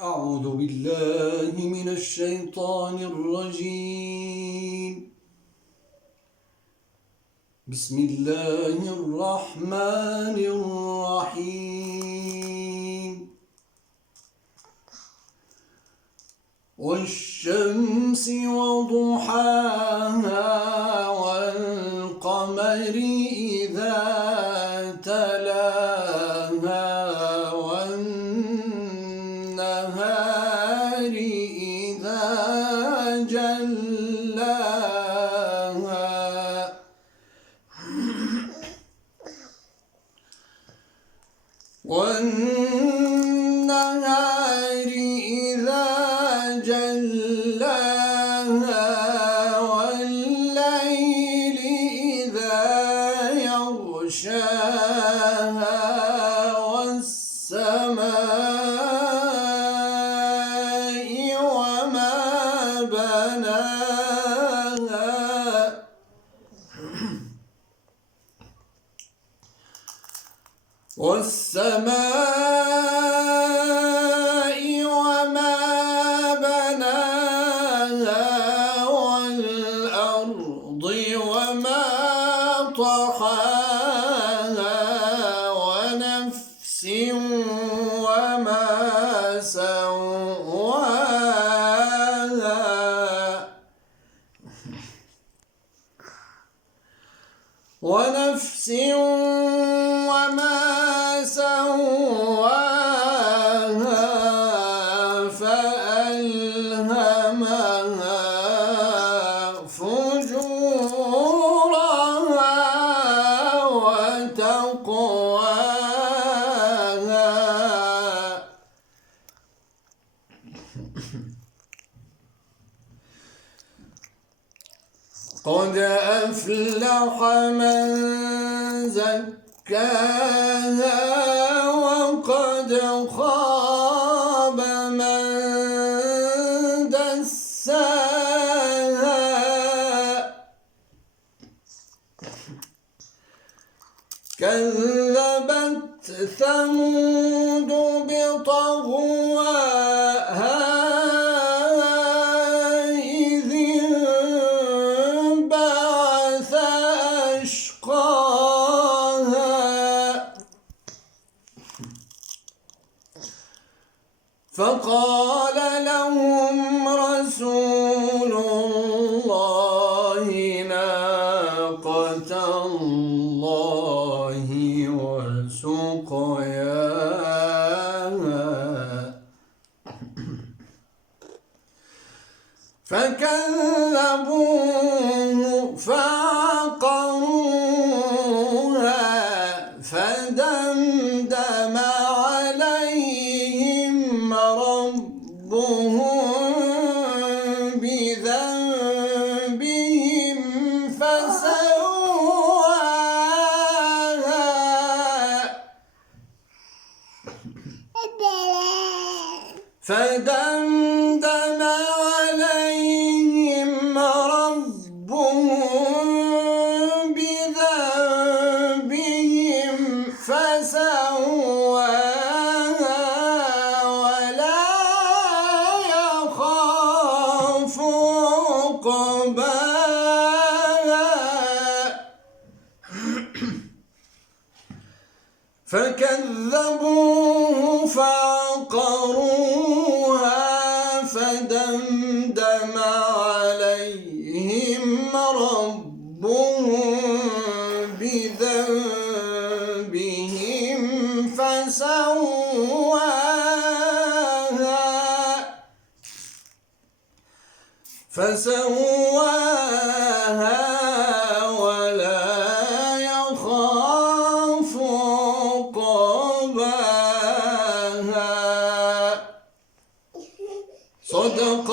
أعوذ بالله من الشيطان الرجيم. بسم الله الرحمن الرحيم. والشمس وضحاها والقمر إذا تلاها والنهار إذا جلاها والنهار إذا جلاها والليل إذا يغشاها والسماء وما بناها والسماء وما بناها والأرض وما طحاها ونفس وما سواها ونفس وما سواها فألهمها فجورها وتقواها قد أفلح من زكاها وقد خاب من دساها كذبت ثمود بطغواها إذ انبعث أشقاها فقال لهم رسول الله ناقة الله وسقياها فكذبوه فعقروها فدمدم عليهم ربهم بذنبهم فدمدم عليهم ربهم بذنبهم فسواها ولا يخاف عقباها فكذبوه فعقروها فدمدم عليهم ربهم بذنبهم فسواها ولا يخاف عقباها صدق